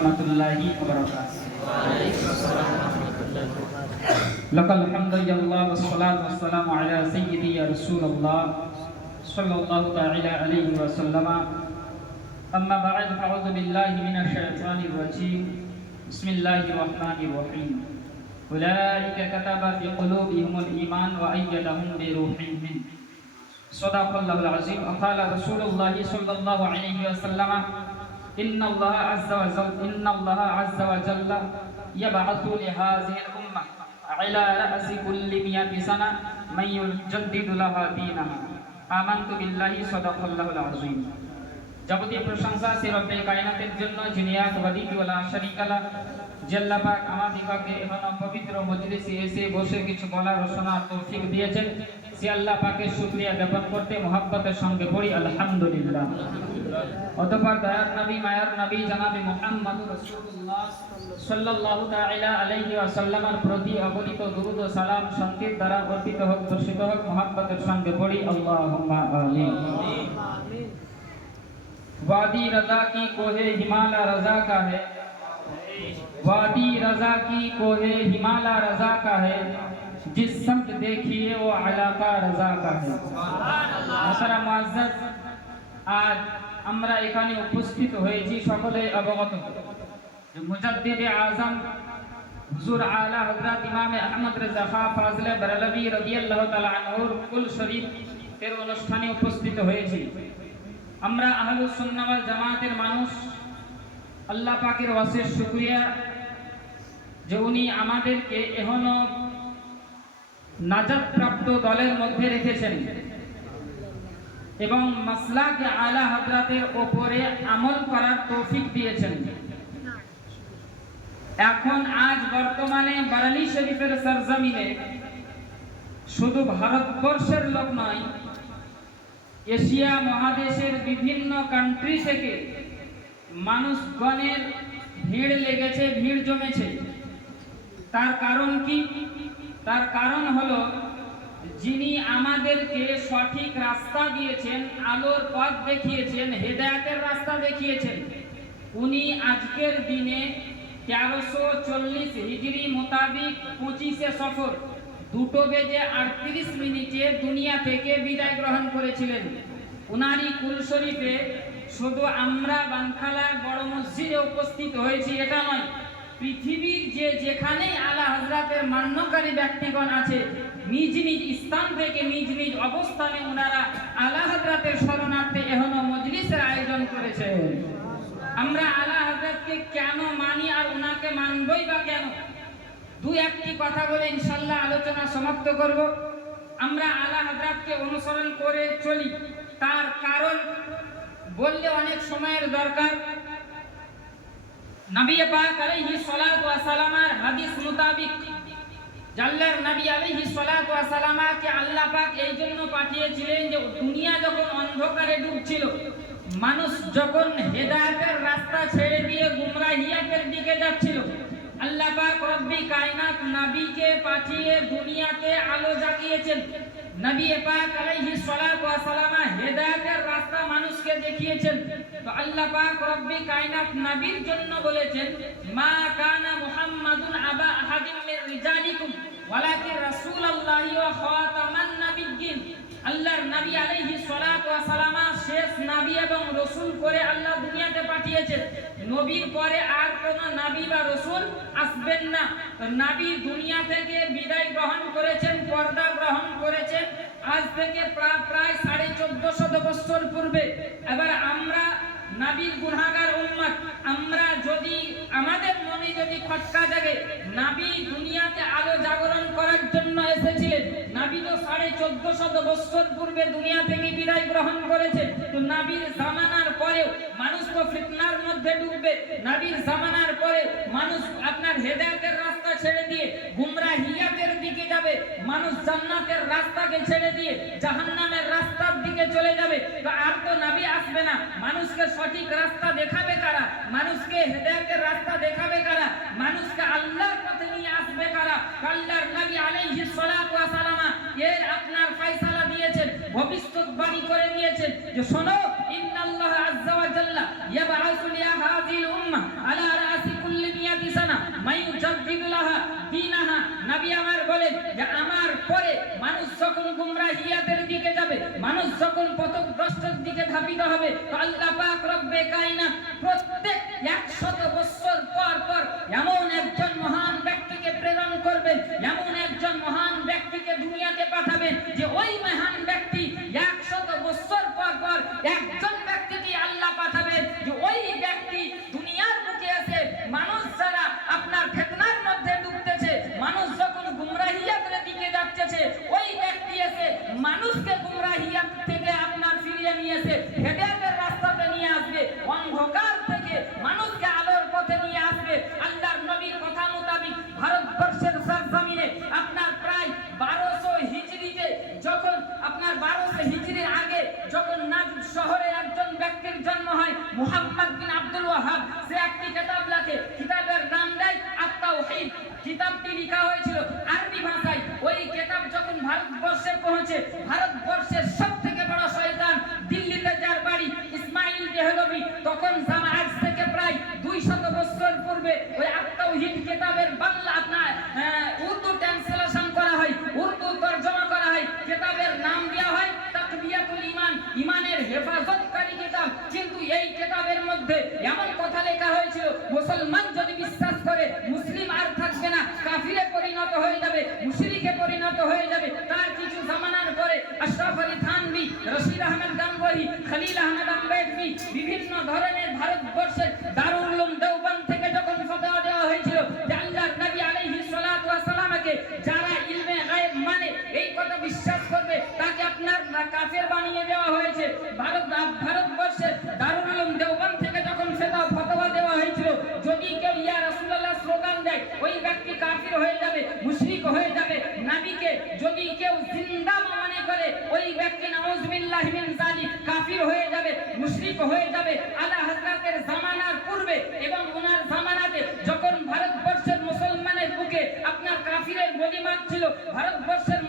ورحمة الله وبركاته الحمد يا الله والصلاة والسلام على سيدي يا رسول الله صلى الله تعالى عليه وسلم أما بعد فأعوذ بالله من الشيطان الرجيم بسم الله الرحمن الرحيم أولئك كتب في قلوبهم الإيمان وأيدهم بروح منه صدق الله العظيم وقال رسول الله صلى الله عليه وسلم إن الله عز وجل إن الله عز وجل يبعث لهذه الأمة على رأس كل مئة سنة من يجدد لها دينها آمنت بالله صدق الله العظيم যাবতীয় প্রশংসা সে রব্বে কায়নাতের জন্য, যিনি এক ওয়াদিক ওয়ালা শারিকালা। জাল্লা পাক আমাদিগকে এমন পবিত্র মজলিসে এসে বসে কিছু বলা শোনার তৌফিক দিয়েছেন। সে আল্লাহ পাকের শুকরিয়া জ্ঞাপন করতে মোহাব্বতের সঙ্গে পড়ি, আলহামদুলিল্লাহ। অতঃপর দয়ার নবী, মায়ার নবী, জনাবে মুহাম্মদ রাসূলুল্লাহ সাল্লাল্লাহু তাআলা আলাইহি ওয়াসাল্লামের প্রতি অগণিত দুরূদ ও সালাম শান্তির দ্বারা বর্ষিত হোক বর্ষিত হোক, মোহাব্বতের সঙ্গে পড়ি, আল্লাহুম্মা আমিন। वादी रजा की कोहे हिमालय रजा का है वादी रजा की कोहे हिमालय रजा का है जिस समत देखिए वो इलाका रजा का है আসসালা মুআজ্জাজ আজ আমরা এখানে উপস্থিত হয়েছি সকলে অবগত যে মুজাদ্দিদে আজম হুজুর আলা হযরত ইমাম আহমদ রেজা খা ফাজলে বরলভী রাদিয়াল্লাহু তাআলা আনহুর কুল শরীফ এর অনুষ্ঠানে উপস্থিত হয়েছি আমরা আহলুস সুন্নাহ ওয়াল জামাতের মানুষ, আল্লাহ পাকের ওয়াসের শুকরিয়া যে উনি আমাদেরকে এখনও নাজাত প্রাপ্ত দলের মধ্যে রেখেছেন এবং মাসলাকে আলা হযরতের ওপরে আমল করার তৌফিক দিয়েছেন। এখন আজ বর্তমানে বারালি শরীফের সরজমিনে শুধু ভারতবর্ষের লোক নয় এশিয়া মহাদেশের বিভিন্ন কান্ট্রি থেকে মানুষগণের ভিড় লেগেছে, ভিড় জমেছে। তার কারণ কি? তার কারণ হলো, যিনি আমাদেরকে সঠিক রাস্তা দিয়েছেন, আলোর পথ দেখিয়েছেন, হেদায়াতের রাস্তা দেখিয়েছেন, উনি আজকের দিনে তেরোশো চল্লিশ হিজড়ি মোতাবিক পঁচিশে সফর দুটো বেজে আটত্রিশ মিনিটে দুনিয়া থেকে বিদায় গ্রহণ করেছিলেন। উনারই কুল শরীফে শুধু আমরা বানখালা বড় মসজিদে উপস্থিত হয়েছি, এটা নয়। পৃথিবীর যে যেখানেই আলা হজরাতের মান্যকারী ব্যক্তিগণ আছে, নিজ নিজ স্থান থেকে নিজ নিজ অবস্থানে ওনারা আলা হজরাতের শরণার্থে এখনও মজলিসের আয়োজন করেছেন। আমরা আলা হজরতকে কেন মানি আর ওনাকে মানবই বা কেন? দু একটি কথা বলে ইনশাল্লাহ আলোচনা সমাপ্ত করব। আমরা আলা হজরতকে অনুসরণ করে চলি। তার কারণ বললে অনেক সময়ের দরকার। নবী পাক আলাইহি সালাতু ওয়া সালামার হাদিস মুতাবিক। জাল্লার নবী আলাইহি সালাতু ওয়া সালামাকে আল্লাহ পাক এই জন্য পাঠিয়েছিলেন যে দুনিয়া যখন অন্ধকারে ডুবছিল, মানুষ যখন হেদায়েতের রাস্তা ছেড়ে দিয়ে গুমরাহিয়াতের দিকে যাচ্ছিল আল্লাহ পাক রব্বি কায়নাত নবীকে পাঠিয়ে দুনিয়াতে আলো জাগিয়েছেন। নবী পাক আলাইহি সালাতু ওয়া সালামা হেদায়েতের রাস্তা মানুষকে দেখিয়েছেন। তো আল্লাহ পাক রব্বি কায়নাত নবীর জন্য বলেছেন, মা কানা মুহাম্মাদুন আবা আহাদিম মির রিজালিকুম, ওয়ালাকিন রাসূলুল্লাহি ওয়া খাতামান নাবিয়্যিন। আল্লাহর নবী আলাইহি সালাতু ওয়া সালামা শেষ নবী এবং রাসূল করে আল্লাহ দুনিয়াতে পাঠিয়েছেন। নবীর পরে আর কোন নাবি বা রসুল আসবেন না। নবী দুনিয়া থেকে বিদায় গ্রহণ করেছেন, পর্দা গ্রহণ করেছেন। আজ থেকে প্রায় সাড়ে চোদ্দশো বছর পূর্বে। এবার আমরা নাবির গুণাগার উম্মত আমরা যদি আমাদের মনে যদি খটকা জাগে নাবি দুনিয়াতে আলো জাগরণ করার জন্য এসেছিলেন নাবি তো সাড়ে চোদ্দ বছর পূর্বে দুনিয়া থেকে বিদায় গ্রহণ করেছে, তো নাবির জামানার পরেও মানুষ তো ফিতনার মধ্যে ডুববে। নাবির জামানার পরে মানুষ আপনার হেদায়েতের রাস্তা ছেড়ে দিয়ে গুমরাহিয়াতের দিকে যাবে। মানুষ জান্নাতের রাস্তাকে ছেড়ে দিয়ে জাহান্নামের রাস্তার দিকে চলে যাবে। তো আর তো নাবি আসবে না। মানুষকে সঠিক রাস্তা দেখাবে কারা? মানুষকে হেদায়েতের রাস্তা দেখাবে কারা? মানুষকে আল্লাহর পথে নিয়ে আসবে কারা? আল্লাহর নবী আলাইহিস সালাতু ওয়া সালামা, এর শোনো, ইন্নাল্লাহ আজ্জা ওয়া জাল্লা ইয়াবআসু লিয়া হাযিল উম্মাহ আলা ওয়ায়ুজাদ্দিদুলাহা দীনাহা। নবী আমার বলেন যে আমার পরে মানুষ যখন গুমরাহিয়াতের দিকে যাবে, মানুষ যখন পথভ্রষ্টের দিকে ধাবিত হবে, তো আল্লাহ পাক রব্বে কায়নাত প্রত্যেক 100 বছর পর পর এমন একজন মুহাম্মদ বিন আব্দুল ওয়াহাব সে একটি খলিল আহমেদ আম্বেদকর বিভিন্ন ধরনের ভারতবর্ষের দারুল উলুম দেওবন্দ থেকে যখন ফতোয়া দেওয়া হয়েছিল যে আল্লাহর নবী আলাইহিস সালাতু ওয়াস সালামকে যারা ইলমে গায়েব মানে এই কথা বিশ্বাস করবে, তাকে আপনার কাফের বানিয়ে দেওয়া হয়েছে। ভারত ভারতবর্ষের দারুল উলুম দেওবন্দ থেকে যখন সেটা ফতোয়া দেওয়া হয়েছিল, যদি কেউ ইয়া রাসূলুল্লাহ স্লোগান দেয়, ওই ব্যক্তি কাফির হয়ে যাবে, মুশরিক হয়ে যাবে, নবীকে যদি কেউ জিন্দা মনে করে, ওই ব্যক্তি নাউজুবিল্লাহ মিন যালিক কাফির হয়ে যাবে, মুশরিক হয়ে যাবে। আলা হযরতের জামানার পূর্বে এবং ওনার জামানাতে যখন ভারতবর্ষের মুসলমানের বুকে আপনার কাফিরের গলিমাত ছিল, ভারতবর্ষের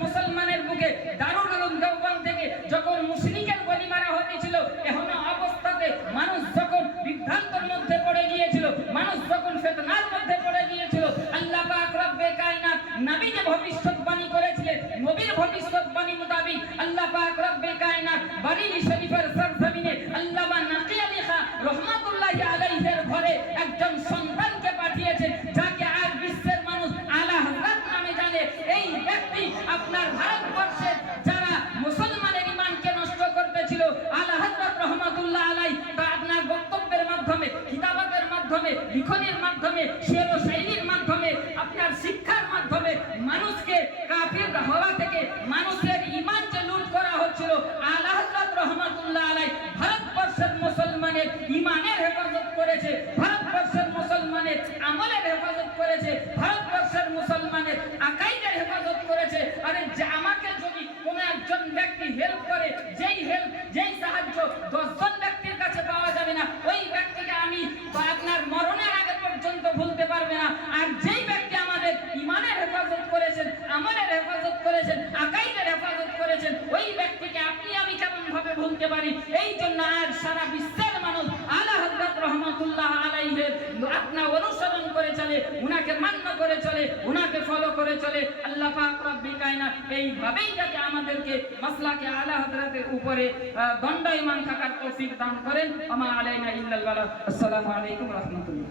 মাধ্যমে শের ও শায়রির মাধ্যমে, আপনার শিক্ষার মাধ্যমে মানুষকে কাফির হওয়া থেকে মানুষের ঈমান যে লুট করা হচ্ছিল আলা হযরত রহমাতুল্লাহ আলাই ভারতবর্ষের মুসলমানের ইমানের হেফাজত করেছে, ভারতবর্ষের মুসলমানের আমলের হেফাজত করেছে, ভারতবর্ষের মুসলমানের আকাইদের হেফাজত করেছে। আরে যে উনাকে মান্য করে চলে, উনাকে ফলো করে চলে। আল্লাহ পাক রব্বুল কায়নাত এইভাবেই যাতে আমাদেরকে মাসলাকে আলা হযরতের উপরে দণ্ডায়মান থাকার তৌফিক দান করেন। আমা আলাইনা ইল্লাল বালাগ আসসালামু আলাইকুম রাহমাতুল্লাহ।